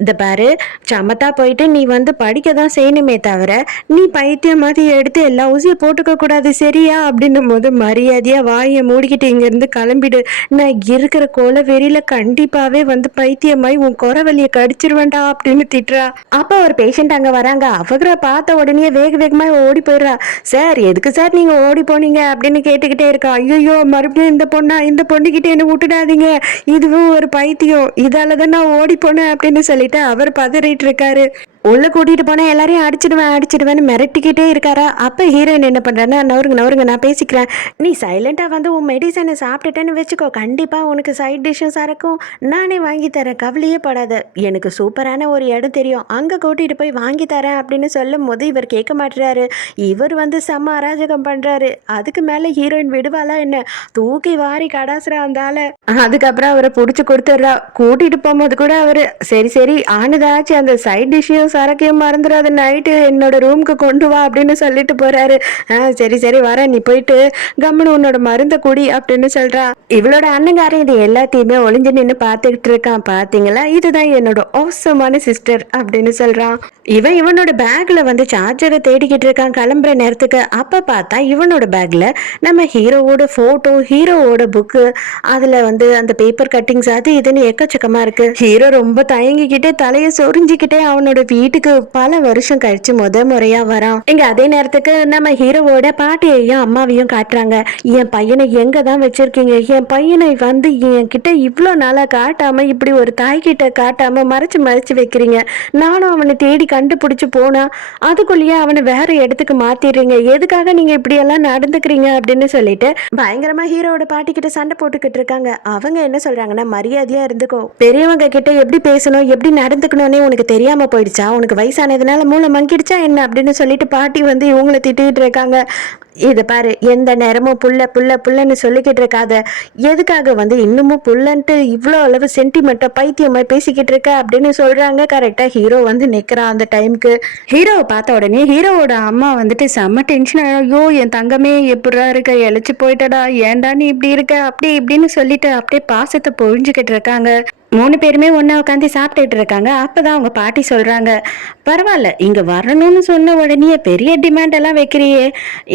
இந்த பாரு, சமத்தா போயிட்டு நீ வந்து படிக்க தான் செய்யணுமே தவிர நீ பைத்தியம் மாதிரி எடுத்து எல்லா ஊசியும் போட்டுக்க கூடாது சரியா அப்படின்னும் போது, மரியாதையா வாயை மூடிக்கிட்டு இங்க இருந்து கிளம்பிடு, நான் இருக்கிற கோல வெறியில கண்டிப்பாவே வந்து பைத்தியமாய் உன் குறவழிய கடிச்சிருவேண்டா அப்படின்னு திட்டுறா. அப்ப ஒரு பேஷண்ட் அங்க வராங்க. அவரை பார்த்த உடனே வேக வேகமா ஓடி போயிடுறா. சார் எதுக்கு சார் நீங்க ஓடி போனீங்க அப்படின்னு கேட்டுக்கிட்டே இருக்கா. ஐயோ மறுபடியும் இந்த பொண்ணா, இந்த பொண்ணுகிட்ட என்ன விட்டுடாதீங்க, இதுவும் ஒரு பைத்தியம், இதாலதான் நான் ஓடி போனேன் அப்படின்னு சொல்லிட்டு அவர் பதறிட்டு இருக்காரு. உள்ள கூட்டிட்டு போனா எல்லாரையும் அடிச்சிடுவேன்னு மிரட்டிக்கிட்டே இருக்காரா. அப்ப ஹீரோயின் என்ன பண்றான்னா, நவருங்க நவருங்க நான் பேசிக்கிறேன், நீ சைலண்டா வந்து உன் மெடிசனை சாப்பிட்டுட்டேன்னு வச்சுக்கோ, கண்டிப்பா உனக்கு சைட் டிஷ்ஷும் சரக்கும் நானே வாங்கி தரேன், கவலையே படாத, எனக்கு சூப்பரான ஒரு இடம் தெரியும், அங்க கூட்டிட்டு போய் வாங்கி தரேன் அப்படின்னு சொல்லும் போது இவர் கேட்க மாட்டுறாரு. இவர் வந்து செம்ம அராஜகம் பண்றாரு. அதுக்கு மேல ஹீரோயின் விடுவாளா என்ன, தூக்கி வாரி கடாசுறா அந்த ஆளை. அதுக்கப்புறம் அவரை புடிச்சு கொடுத்துட்றா. கூட்டிட்டு போகும்போது கூட அவரு சரி சரி ஆனதாச்சு, அந்த சைட் டிஷ்ஷையும் சரக்கையும் மறந்துடாது, நைட்டு என்னோட ரூமுக்கு கொண்டு வா அப்படின்னு சொல்லிட்டு போறாரு. சரி சரி வரேன், நீ போயிட்டு கம்முன்னு உன்னோட மருந்த குடி அப்படின்னு சொல்றா. இவளோட அண்ணங்காரன் இது எல்லாத்தையுமே ஒளிஞ்சு நின்று பார்த்துக்கிட்டு இருக்கான். பாத்தீங்களா, இதுதான் என்னோட அவசரமான சிஸ்டர் அப்படின்னு சொல்றான். இவனோட பேக்ல வந்து சார்ஜரை தேடிக்கிட்டு இருக்கான் கிளம்புற நேரத்துக்கு. அப்ப பார்த்தா இவனோட பேக்ல நம்ம ஹீரோவோட போட்டோ, ஹீரோவோட புக்கு, அதுல வந்து அந்த பேப்பர் கட்டிங்ஸ் அது இதுன்னு எக்கச்சக்கமா இருக்கு. ஹீரோ ரொம்ப தயங்கிக்கிட்டே தலையை சொரிஞ்சுக்கிட்டே அவனோட வீட்டுக்கு பல வருஷம் கழிச்சு முறையா வரான். இங்க அதே நேரத்துக்கு நம்ம ஹீரோவோட பாட்டியையும் அம்மாவையும் காட்டுறாங்க. என் பையனை எங்க தான் வச்சிருக்கீங்க, என் பையனை வந்து என் கிட்ட இவ்வளோ நாளா காட்டாம இப்படி ஒரு தாய் கிட்ட காட்டாம மறைச்சு மறைச்சு வைக்கிறீங்க, நானும் அவனை தேடி கண்டுபிடிச்சு போனா அதுக்குள்ளேயே அவனை வேற இடத்துக்கு மாத்திடுறீங்க, எதுக்காக நீங்க இப்படி எல்லாம் நடந்துக்கிறீங்க அப்படின்னு சொல்லிட்டு பயங்கரமா ஹீரோவோட பாட்டி கிட்ட சண்டை போட்டுக்கிட்டு இருக்காங்க. அவங்க என்ன சொல்றாங்கன்னா, மரியாதையா இருந்துக்கோ, பெரியவங்க கிட்ட எப்படி பேசணும் எப்படி நடந்துக்கணும்னே உனக்கு தெரியாம போயிடுச்சா, உனக்கு வயசானதுனால மூளை மங்கிடுச்சா என்ன அப்படின்னு சொல்லிட்டு பாட்டி வந்து இவங்களை திட்டிகிட்டு இருக்காங்க. இதை பாரு, எந்த நேரமும் புள்ள புள்ள புள்ளன்னு சொல்லிக்கிட்டு இருக்காத, எதுக்காக வந்து இன்னமும் புள்ளன்ட்டு இவ்வளோ அளவு சென்டிமெண்ட்டா பைத்தியமாக பேசிக்கிட்டு இருக்க அப்படின்னு சொல்றாங்க. கரெக்டாக ஹீரோ வந்து நிற்கிறான் அந்த டைமுக்கு. ஹீரோவை பார்த்த உடனே ஹீரோவோட அம்மா வந்துட்டு செம்ம டென்ஷன், ஐயோ என் தங்கமே எப்படா இருக்க, இழைச்சி போயிட்டடா, ஏன்டா நீ இப்படி இருக்க அப்படி இப்படின்னு சொல்லிட்டு அப்படியே பாசத்தை பொழிஞ்சுக்கிட்டு இருக்காங்க. 3 பேருமே ஒன்றா உட்காந்து சாப்பிட்டுட்டு இருக்காங்க. அப்பதான் அவங்க பாட்டி சொல்றாங்க, பரவாயில்ல இங்க வரணும்னு சொன்ன உடனே பெரிய டிமாண்ட் எல்லாம் வைக்கிறியே,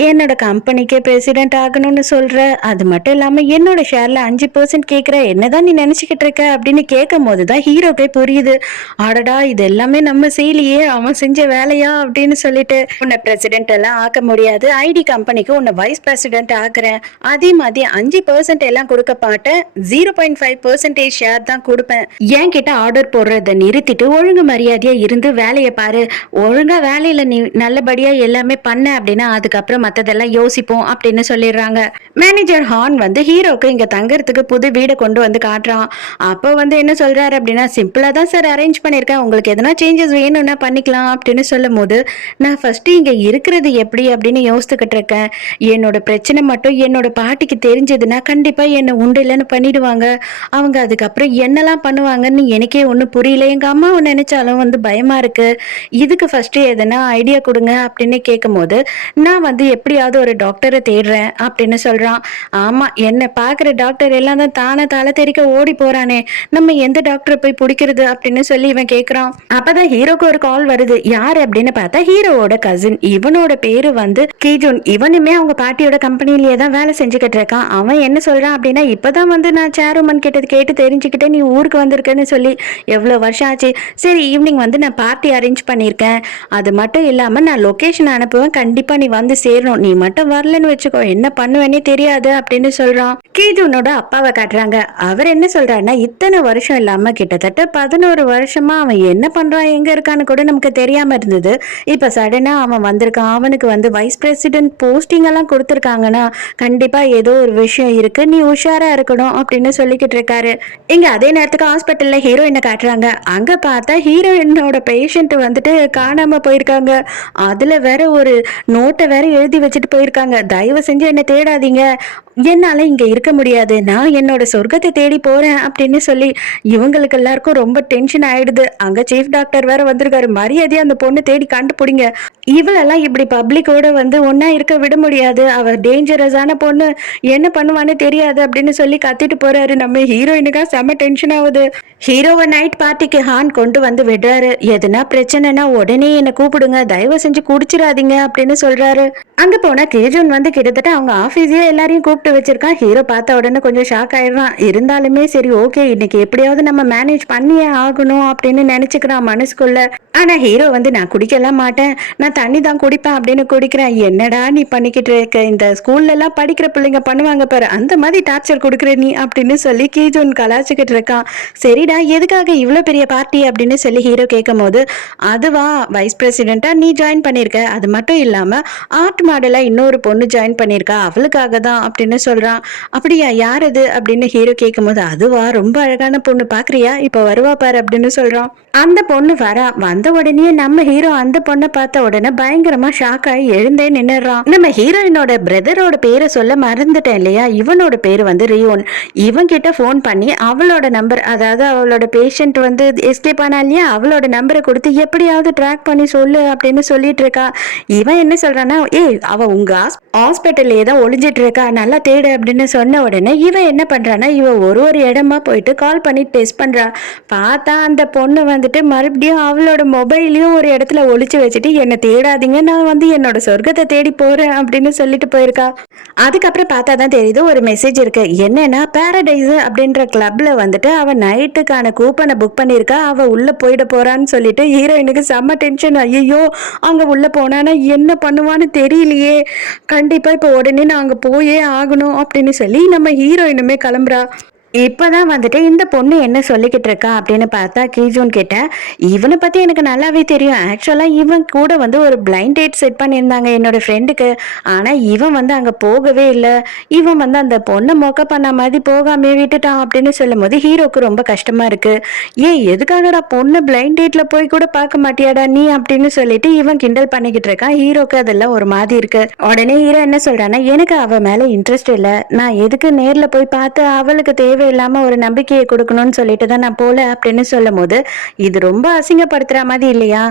என்னோட கம்பெனிக்கு பிரசிடென்ட் ஆகணும்னு சொல்ற, அது மட்டும் இல்லாம என்னோட ஷேர்ல 5% கேட்குற, என்னதான் நீ நினைச்சுக்கிட்டு இருக்க அப்படின்னு கேட்கும் போதுதான் ஹீரோக்கே புரியுது, ஆடடா இது எல்லாமே நம்ம செய்யலையே, அவன் செஞ்ச வேலையா அப்படின்னு சொல்லிட்டு, உன்னை பிரசிடென்ட் எல்லாம் ஆக்க முடியாது, ஐடி கம்பெனிக்கு உன்னை வைஸ் பிரசிடென்ட் ஆக்குறேன், அதே மாதிரி 5% எல்லாம் கொடுக்க மாட்டேன், 0.5% ஷேர் தான் கொடுப்பேன், என்கிட்ட ஆர்டர் போடுறத நிறுத்திட்டு ஒழுங்கு மரியாதையா இருந்து வேலையை பாரு, ஒழுங்கா வேலையில நீ நல்லபடியா எல்லாமே பண்ண அப்படின்னா அதுக்கப்புறம் மத்ததெல்லாம் யோசிப்போம் அப்படின்னு சொல்லிடுறாங்க. மேனேஜர் ஹார்ன் வந்து ஹீரோக்கு இங்க தங்கறதுக்கு புது வீடை கொண்டு வந்து காட்டுறான். அப்போ வந்து என்ன சொல்றாரு அப்படின்னா, சிம்பிளா தான் சார் அரேஞ்ச் பண்ணிருக்கேன், உங்களுக்கு எதனா சேஞ்சஸ் வேணும்னா பண்ணிக்கலாம் அப்படின்னு சொல்லும் போது, நான் ஃபர்ஸ்ட் இங்க இருக்கிறது எப்படி அப்படின்னு யோசித்துக்கிட்டு இருக்கேன், என்னோட பிரச்சனை மட்டும் என்னோட பாட்டிக்கு தெரிஞ்சதுன்னா கண்டிப்பா என்ன உண்டு இல்லைன்னு பண்ணிடுவாங்க, அவங்க அதுக்கப்புறம் என்னெல்லாம் பண்ணுவாங்கன்னு எனக்கே ஒன்றும் புரியல, எங்க அம்மாவை நினைச்சாலும் வந்து பயமா இருக்கு, இதுக்கு ஃபர்ஸ்ட் எதனா ஐடியா கொடுங்க அப்படின்னு கேட்கும் போது, நான் வந்து எப்படியாவது ஒரு டாக்டரை தேடுறேன் அப்படின்னு சொல்றான். ஆமா, என்ன பாக்குற டாக்டர் எல்லாம் தான் தானே தலை தெறிக்க ஓடி போறானே, நம்ம எந்த டாக்டரை போய் பிடிக்கிறது அப்படின்னு சொல்லி இவன் கேட்கிறான். அப்பதான் ஹீரோக்கு ஒரு கால் வருது. யார் அப்படின்னு பார்த்தா ஹீரோவோட கசின், இவனோட பேரு வந்து கீஜுன். இவனுமே அவங்க பாட்டியோட கம்பெனிலேயே தான் வேலை செஞ்சுக்கிட்டு இருக்கான். அவன் என்ன சொல்றான் அப்படின்னா, இப்பதான் வந்து நான் சேர்மன் கிட்ட கேட்டு தெரிஞ்சுக்கிட்டேன் நீ ஊருக்கு வந்திருக்கேன்னு சொல்லி, எவ்வளவு வருஷம் ஆச்சு, சரி ஈவினிங் வந்து நான் பார்ட்டி அரேஞ்ச் அரேஞ்ச் பண்ணியிருக்கேன். அது மட்டும் இல்லாம நான் லொகேஷன் அனுப்புவேன். கண்டிப்பா நீ வந்து சேரணும். நீ மட்டும் வரலன்னு வச்சுக்கோ என்ன பண்ணுவேன்னே தெரியாது அப்படின்னு சொல்றான். கீஜூனோட அப்பாவை காட்டுறாங்க. அவர் என்ன சொல்றாருன்னா, இத்தனை வருஷம் இல்லாம கிட்டத்தட்ட 11 வருஷமா அவன் என்ன பண்றான் எங்க இருக்கான்னு கூட நமக்கு தெரியாம இருந்தது. இப்ப சடனா அவன் வந்திருக்கான். அவனுக்கு வந்து வைஸ் பிரசிடென்ட் போஸ்டிங் எல்லாம் கொடுத்துருக்காங்கன்னா கண்டிப்பா ஏதோ ஒரு விஷயம் இருக்கு. நீ உஷாரா இருக்கணும் அப்படின்னு சொல்லிக்கிட்டு இருக்காரு. இங்க அதே நேரத்துக்கு ஹாஸ்பிட்டல்ல ஹீரோயினை காட்டுறாங்க. அங்க பார்த்தா ஹீரோயினோட பேஷண்ட் வந்துட்டு காணாம போயிருக்காங்க. அதுல வேற ஒரு நோட்டை வேற எழுதி வச்சுட்டு போயிருக்காங்க. தயவு செஞ்சு என்ன தேடாதீங்க, என்னால இங்க இருக்க முடியாது, நான் என்னோட சொர்க்கத்தை தேடி போறேன் அப்படின்னு சொல்லி இவங்களுக்கு எல்லாருக்கும் ரொம்ப டென்ஷன் ஆயிடுது. அங்க சீஃப் டாக்டர் வேற வந்திருக்காரு. மரியாதையா அந்த பொண்ணு தேடி கண்டுபிடிங்க, இவளெல்லாம் இப்படி பப்ளிக்கோட வந்து ஒன்னா இருக்க விட முடியாது, அவ டேஞ்சரஸான பொண்ணு, என்ன பண்ணுவான்னு தெரியாது அப்படின்னு சொல்லி கத்திட்டு போறாரு. நம்ம ஹீரோயினுக்கா செம டென்ஷன் ஆகுது. ஹீரோவை நைட் பார்ட்டிக்கு ஹான் கொண்டு வந்து விடுறாரு. எதுனா பிரச்சனைனா உடனே என்ன கூப்பிடுங்க, தயவு செஞ்சு குடிச்சிடாதீங்க அப்படின்னு சொல்றாரு. அங்க போனா கேஜூன் வந்து கிட்டத்தட்ட அவங்க ஆபீஸே எல்லாரையும் கூப்பிட்டு வச்சிருக்கான். ஹீரோ பார்த்த உடனே கொஞ்சம் ஷாக் ஆயிடுறான். இருந்தாலுமே சரி ஓகே இன்னைக்கு எப்படியாவது நம்ம மேனேஜ் பண்ணியே ஆகணும் அப்படின்னு நினைச்சுக்கிறான் மனசுக்குள்ள. ஆனா ஹீரோ வந்து நான் குடிக்கலாம் மாட்டேன், நான் தண்ணி தான் குடிப்பேன் அப்படின்னு குடிக்கிறேன். என்னடா நீ பண்ணிக்கிட்டு இருக்க, இந்த ஸ்கூல்ல எல்லாம் படிக்கிற பிள்ளைங்க பண்ணுவாங்க பாரு அந்த மாதிரி டார்ச்சர் கொடுக்குற நீ அப்படின்னு சொல்லி கீஜூன் கலாச்சிக்கிட்டு இருக்கான். சரிடா எதுக்காக இவ்வளவு பெரிய பார்ட்டி அப்படின்னு சொல்லி ஹீரோ கேட்கும் போது, அதுவா வைஸ் பிரசிடென்ட்டா நீ ஜாயின் பண்ணிருக்க, அது மட்டும் இல்லாம ஆர்ட் மாடலா இன்னொரு பொண்ணு ஜாயின் பண்ணிருக்கா, அவளுக்காக தான் அப்படின்னு சொல்றான். அப்படியா, யார் அது அப்படின்னு ஹீரோ கேட்கும் போது, அதுவா ரொம்ப அழகான பொண்ணு, பாக்குறியா இப்ப வருவா பாரு அப்படின்னு சொல்றான். அந்த பொண்ணு வந்த உடனே நம்ம ஹீரோ அந்த பொண்ணை பார்த்த உடனே பயங்கரமா ஷாக் ஆகி எழுந்தே நின்னுறான். நம்ம ஹீரோயினோட பிரதரோட பேரை சொல்ல மறந்துட்டேன் இல்லையா, இவனோட பேரு வந்து ரியோன். இவன் கிட்ட போன் பண்ணி அவளோட நம்பர், அதாவது அவளோட பேஷண்ட் வந்து எஸ்கேப் ஆனா இல்லையா, அவளோட நம்பரை கொடுத்து எப்படியாவது ட்ராக் பண்ணி சொல்லு அப்படின்னு சொல்லிட்டு இருக்கா. இவன் என்ன சொல்றான்னா, அவ உங்க ஹாஸ்பிட்டல்லே தான் ஒளிஞ்சிட்டு இருக்கா, நல்லா தேடு அப்படின்னு சொன்ன உடனே இவன் என்ன பண்றான்னா, இவ ஒரு இடமா போயிட்டு கால் பண்ணி டெஸ்ட் பண்றா. பார்த்தா அந்த பொண்ணு வந்துட்டு மறுபடியும் அவளோட மொபைலையும் ஒரு இடத்துல ஒளிச்சு வச்சுட்டு என்ன தேடாதீங்க, நான் வந்து என்னோட சொர்க்கத்தை தேடி போறேன் அப்படின்னு சொல்லிட்டு போயிருக்கா. அதுக்கப்புறம் பார்த்தா தான் தெரியுது ஒரு மெசேஜ் இருக்கு. என்னன்னா பாரடைஸ் அப்படின்ற கிளப்ல வந்துட்டு அவ நைட்டுக்கான கூப்பனை புக் பண்ணிருக்கா, அவ உள்ள போயிட போறான்னு சொல்லிட்டு ஹீரோயினுக்கு செம்ம டென்ஷன். ஐயோ அங்க உள்ள போனானா என்ன பண்ணுவான்னு தெரியலையே, கண்டிப்பா இப்ப உடனே நான் அங்க போயே ஆகணும் அப்படின்னு சொல்லி நம்ம ஹீரோயினுமே கிளம்புறா. இப்பதான் வந்துட்டு இந்த பொண்ணு என்ன சொல்லிக்கிட்டு இருக்கா அப்படின்னு பார்த்தா கீஜூன் கிட்ட, இவனை பத்தி எனக்கு நல்லாவே தெரியும், ஆக்சுவலா இவன் கூட வந்து ஒரு பிளைண்ட் டேட் செட் பண்ணியிருந்தாங்க என்னோட ஃப்ரெண்டுக்கு, ஆனா இவன் வந்து அங்க போகவே இல்லை, இவன் வந்து அந்த பொண்ணை மொக்க பண்ண மாதிரி போகாமே விட்டுட்டான் அப்படின்னு சொல்லும் போது ஹீரோக்கு ரொம்ப கஷ்டமா இருக்கு. எதுக்காகடா பொண்ணு பிளைண்ட் டேட்ல போய் கூட பார்க்க மாட்டியாடா நீ அப்படின்னு சொல்லிட்டு இவன் கிண்டல் பண்ணிக்கிட்டு இருக்கான். ஹீரோக்கு அதெல்லாம் ஒரு மாதிரி இருக்கு. உடனே ஹீரோ என்ன சொல்றான்னா, எனக்கு அவ மேல இன்ட்ரெஸ்ட் இல்லை, நான் எதுக்கு நேர்ல போய் பார்த்து அவளுக்கு தேவையில்லாம ஒரு நம்பிக்கையை கொடுக்கணும்னு சொல்லிட்டு தான் நான் போல அப்படின்னு சொல்லும் போது, இது ரொம்ப அசிங்கப்படுத்துற மாதிரி இல்லையா,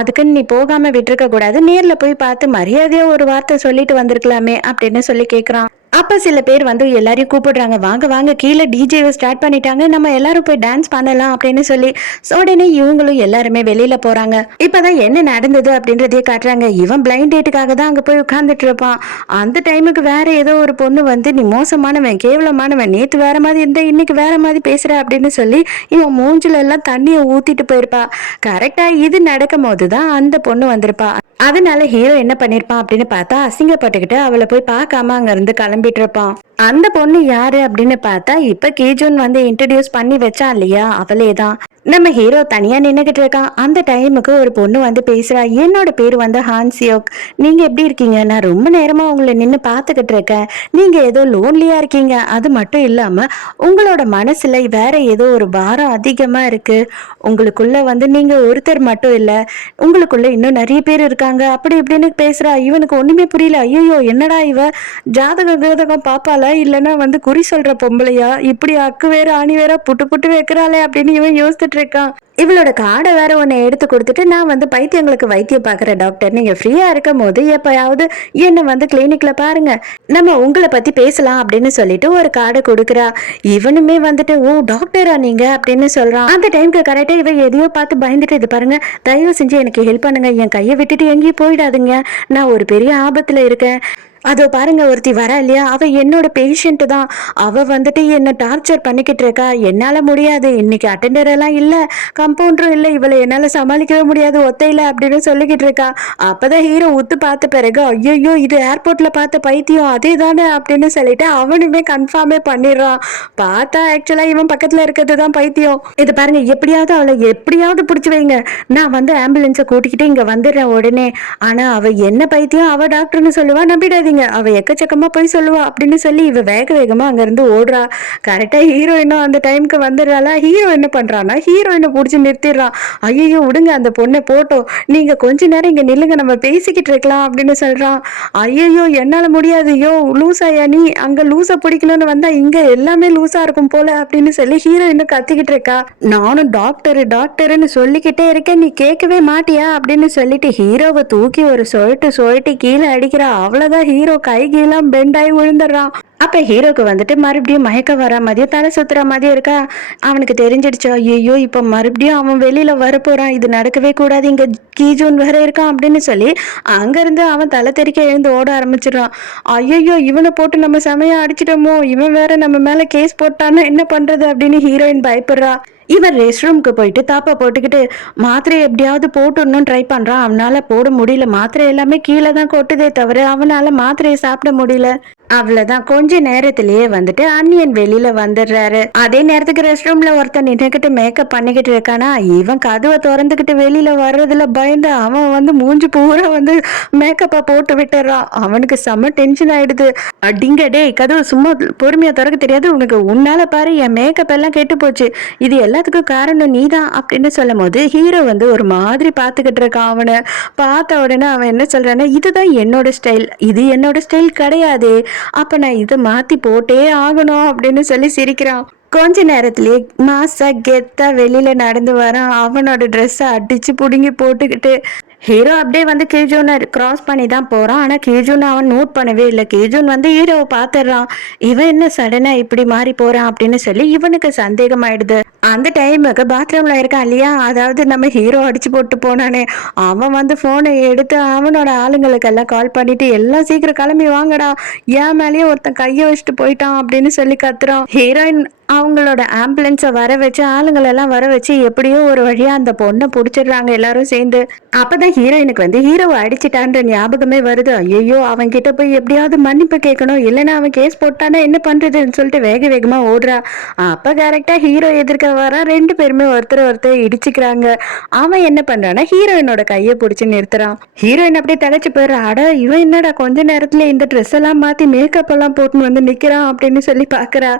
அதுக்குன்னு நீ போகாம விட்டுருக்க கூடாது, நேர்ல போய் பார்த்து மரியாதையா ஒரு வார்த்தை சொல்லிட்டு வந்திருக்கலாமே அப்படின்னு சொல்லி கேக்குறான். அப்ப சில பேர் வந்து எல்லாரையும் கூப்பிடுறாங்க, வாங்க வாங்க கீழே டிஜேவை ஸ்டார்ட் பண்ணிட்டாங்க, நம்ம எல்லாரும் போய் டான்ஸ் பண்ணலாம் அப்படின்னு சொல்லி. உடனே இவங்களும் எல்லாருமே வெளியில போறாங்க. இப்பதான் என்ன நடந்தது அப்படின்றதே காட்டுறாங்க. இவன் பிளைண்ட் டேட்டுக்காக தான் அங்க போய் உட்கார்ந்துட்டு இருப்பான். அந்த டைமுக்கு வேற ஏதோ ஒரு பொண்ணு வந்து, நீ மோசமானவன், கேவலமானவன், நேத்து வேற மாதிரி இருந்த இன்னைக்கு வேற மாதிரி பேசுற அப்படின்னு சொல்லி இவன் மூஞ்சில எல்லாம் தண்ணியை ஊத்திட்டு போயிருப்பா. கரெக்டா இது நடக்கும் போதுதான் அந்த பொண்ணு வந்திருப்பா. அதனால ஹீரோ என்ன பண்ணிருப்பான் அப்படின்னு பார்த்தா, அசிங்கப்பட்டுக்கிட்டு அவளை போய் பார்க்காம அங்க இருந்து கிளம்பிட்டு இருப்பான். அந்த பொண்ணு யாரு அப்படின்னு பார்த்தா, இப்ப கேஜூன் வந்து இன்ட்ரடியூஸ் பண்ணி வச்சா இல்லையா, அவளேதான். நம்ம ஹீரோ தனியா நின்னுகிட்டு இருக்கான். அந்த டைமுக்கு ஒரு பொண்ணு வந்து பேசுறா. என்னோட பேரு வந்து ஹான்சியோக், நீங்க எப்படி இருக்கீங்க, நான் ரொம்ப நேரமா உங்களை நின்று பார்த்துக்கிட்டு இருக்கேன், நீங்க ஏதோ லோன்லியா இருக்கீங்க, அது மட்டும் இல்லாம உங்களோட மனசுல வேற ஏதோ ஒரு பாரம் அதிகமா இருக்கு, உங்களுக்குள்ள வந்து நீங்க ஒருத்தர் மட்டும் இல்ல, உங்களுக்குள்ள இன்னும் நிறைய பேர் இருக்காங்க அப்படி இப்படின்னு பேசுறா. இவனுக்கு ஒண்ணுமே புரியல. ஐயோ என்னடா இவ ஜாதகம் பாப்பாளா இல்லைன்னா வந்து குறி சொல்ற பொம்பளையா, இப்படி அக்கு வேற ஆணி வேற புட்டு புட்டு வைக்கிறாளே அப்படின்னு இவன் யோசிச்சுட்டு இருக்கான். இவளோட கார்டை வேற ஒன்னு எடுத்து கொடுத்துட்டு, நான் வந்து பைத்தியங்களுக்கு வைத்தியம் பாக்குற டாக்டர், நீங்க ஃப்ரீயா இருக்கும் போது எப்பயாவது என்ன வந்து கிளினிக்ல பாருங்க, நம்ம உங்களை பத்தி பேசலாம் அப்படின்னு சொல்லிட்டு ஒரு கார்டை கொடுக்குறா. இவனுமே வந்துட்டு, ஓ டாக்டரா நீங்க அப்படின்னு சொல்றான். அந்த டைம்க்கு கரெக்டா இவ எதையோ பார்த்து பயந்துட்டு, இது பாருங்க தயவு செஞ்சு எனக்கு ஹெல்ப் பண்ணுங்க, என் கையை விட்டுட்டு எங்கேயும் போயிடாதுங்க, நான் ஒரு பெரிய ஆபத்துல இருக்கேன் அதோ பாருங்க ஒருத்தி வரா இல்லையா, அவ என்னோட பேஷண்ட் தான். அவ வந்துட்டு என்ன டார்ச்சர் பண்ணிக்கிட்டு இருக்கா. என்னால முடியாது, இன்னைக்கு அட்டெண்டர் எல்லாம் இல்ல, கம்பவுண்டரும் இல்ல, இவளை என்னால சமாளிக்கவே முடியாது ஒத்தையில அப்படின்னு சொல்லிக்கிட்டு இருக்கா. அப்பதான் ஹீரோ உத்து பார்த்த பிறகு, ஐயோ இது ஏர்போர்ட்ல பார்த்த பைத்தியம் அதே தானே அப்படின்னு சொல்லிட்டு அவனுமே கன்ஃபார்மே பண்ணிடுறான். பார்த்தா ஆக்சுவலா இவன் பக்கத்துல இருக்கிறது தான் பைத்தியம். இது பாருங்க, எப்படியாவது அவளை எப்படியாவது பிடிச்சி வைங்க, நான் வந்து ஆம்புலன்ஸை கூட்டிக்கிட்டு இங்க வந்துடுறேன் உடனே. ஆனா அவ என்ன பைத்தியம், அவ டாக்டர்னு சொல்லுவா, நம்பிடாதீங்க, அவ எக்கச்சக்கமா போய் சொல்லுவா அப்படின்னு சொல்லி இவ வேக வேகமா அங்க இருந்து ஓடுறா. கரெக்டா ஹீரோயினும் அந்த டைம்க்கு வந்துடுறாளா. ஹீரோ என்ன பண்றான்னா ஹீரோயினை புடிச்சு நிறுத்திடுறான். ஐயோ விடுங்க, அந்த பொண்ணை போட்டோம், நீங்க கொஞ்ச நேரம் இங்க நில்லுங்க, நம்ம பேசிக்கிட்டு இருக்கலாம் அப்படின்னு சொல்றான். ஐயோ என்னால முடியாது, யோ லூசாயா நீ, அங்க லூசா பிடிக்கணும்னு வந்தா இங்க எல்லாமே லூசா இருக்கும் போல அப்படின்னு சொல்லி ஹீரோயின் கத்திக்கிட்டு இருக்கா. நானும் டாக்டரு டாக்டருன்னு சொல்லிக்கிட்டே இருக்கேன், நீ கேட்கவே மாட்டியா அப்படின்னு சொல்லிட்டு ஹீரோவை தூக்கி ஒரு சொயிட்டு கீழே அடிக்கிறா. அவ்வளவுதான், ஹீரோ கை கீழம் பெண்ட் ஆகி விழுந்துடுறான். அப்ப ஹீரோக்கு வந்துட்டு மறுபடியும் மயக்கம் வர மாதிரியும் தலை சுத்துற மாதிரியும் இருக்கா. அவனுக்கு தெரிஞ்சிடுச்சோ, ஐயோ இப்ப மறுபடியும் அவன் வெளியில வர போறான், இது நடக்கவே கூடாது, இங்க கீஜூன் வேற இருக்கான் அப்படின்னு சொல்லி அங்க இருந்து அவன் தலை தெறிக்க எழுந்து ஓட ஆரம்பிச்சிடறான். ஐயோ இவனை போட்டு நம்ம செமையா அடிச்சிட்டோமோ, இவன் வேற நம்ம மேல கேஸ் போட்டான்னா என்ன பண்றது அப்படின்னு ஹீரோயின் பயப்படுறா. இவன் ரெஸ்ட் ரூம்க்கு போயிட்டு தாப்பா போட்டுக்கிட்டு மாத்திரை எப்படியாவது போட்டுடணும் ட்ரை பண்றான். அவனால போட முடியல, மாத்திரை எல்லாமே கீழே தான் கொட்டுதே தவிர அவனால மாத்திரையை சாப்பிட முடியல. அவ்வளவுதான், கொஞ்ச நேரத்திலேயே வந்துட்டு அன்னியன் வெளியில வந்துடுறாரு. அதே நேரத்துக்கு ரெஸ்ட் ரூம்ல ஒருத்தன் நின்னுக்கிட்டு மேக்கப் பண்ணிக்கிட்டு இருக்கானா. இவன் கதவை திறந்துக்கிட்டு வெளியில வர்றதுல பயந்து அவன் வந்து மூஞ்சி பூரா வந்து மேக்கப்பா போட்டு விட்டுறான். அவனுக்கு செம்ம டென்ஷன் ஆயிடுது. அடிங்க டே, கதவு சும்மா பொறுமையா திறக்க தெரியாது உனக்கு, உன்னால பாரு என் மேக்கப் எல்லாம் கெட்டு போச்சு, இது எல்லாத்துக்கும் காரணம் நீதான் அப்படின்னு சொல்லும் போது ஹீரோ வந்து ஒரு மாதிரி பாத்துக்கிட்டு இருக்கான். அவனை பார்த்த உடனே அவன் என்ன சொல்றான்னா, இதுதான் என்னோட ஸ்டைல், இது என்னோட ஸ்டைல் கிடையாது, அப்ப நான் இதை மாத்தி போட்டே ஆகணும் அப்படின்னு சொல்லி சிரிக்கிறான். கொஞ்ச நேரத்திலேயே மாசா கெத்தா வெளியில நடந்து வரான். அவனோட ட்ரெஸ்ஸை அடிச்சு புடுங்கி போட்டுக்கிட்டு ஹீரோ அப்படியே வந்து கிஜூனை கிராஸ் பண்ணி தான் போறான். ஆனா கிஜூன் அவன் நோட் பண்ணவே இல்லை. கிஜூன் வந்து ஹீரோவை பாத்துறான். இவன் என்ன சடனா இப்படி மாறி போறான் அப்படின்னு சொல்லி இவனுக்கு சந்தேகம் ஆயிடுது. அந்த டைமுக்கு பாத்ரூம்ல இருக்கான் இல்லையா, அதாவது நம்ம ஹீரோ அடிச்சு போட்டு போனானே, அவன் வந்து போனை எடுத்து அவனோட ஆளுங்களுக்கு எல்லாம் கால் பண்ணிட்டு எல்லாம் சீக்கிரம் கிளம்பி வாங்கடா, ஏன் மேலேயே ஒருத்தன் கைய வச்சுட்டு போயிட்டான் அப்படின்னு சொல்லி கத்துறான். ஹீரோயின் அவங்களோட ஆம்புலன்ஸை வர வச்சு ஆளுங்களெல்லாம் வர வச்சு எப்படியோ ஒரு வழியா அந்த பொண்ணை பிடிச்சிடுறாங்க எல்லாரும் சேர்ந்து. அப்பதான் ஹீரோயினுக்கு வந்து ஹீரோவை அடிச்சிட்டான்ற ஞாபகமே வருது. ஐயோ அவன் கிட்ட போய் எப்படியாவது மன்னிப்பு கேட்கணும், இல்லைன்னா அவன் கேஸ் போட்டானா என்ன பண்றதுன்னு சொல்லிட்டு வேக வேகமா ஓடுறா. அப்ப கரெக்டா ஹீரோ எதிர்க்க வர, ரெண்டு பேருமே ஒருத்தர் இடிச்சுக்கிறாங்க. அவன் என்ன பண்றான்னா ஹீரோயினோட கையை பிடிச்சு நிறுத்துறான். ஹீரோயின் அப்படியே தலைச்சு போயிடுறா. அட இவன் என்னடா கொஞ்ச நேரத்துல இந்த ட்ரெஸ் எல்லாம் மாத்தி மேக்கப் எல்லாம் போட்டுன்னு வந்து நிக்கிறான் அப்படின்னு சொல்லி பாக்குறா.